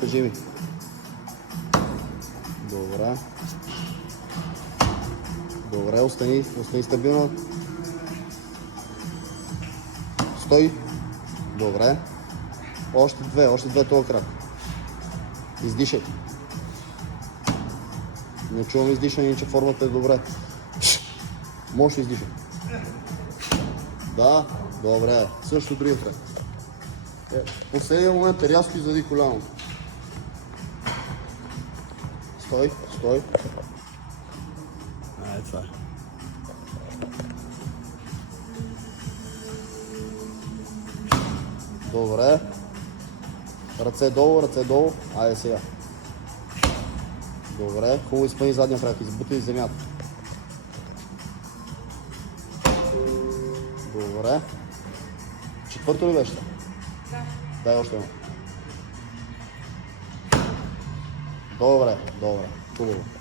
кажи ми. Добре. Добре, остани стабилно. Стой. Добре. Още две този крак. Издишай. Не чувам издишане, иначе формата е добре. Можеш да издишай. Да, добре. Също другия крак. Последния момент е рязко извади коляно. Стой. Това е. Добре. Ръце долу. Айде сега. Добре. Хубаво изпъни задния крак. Избутай земята. Добре. Четвърто ли беше? Да. Дай още едно. Добре. Хубаво.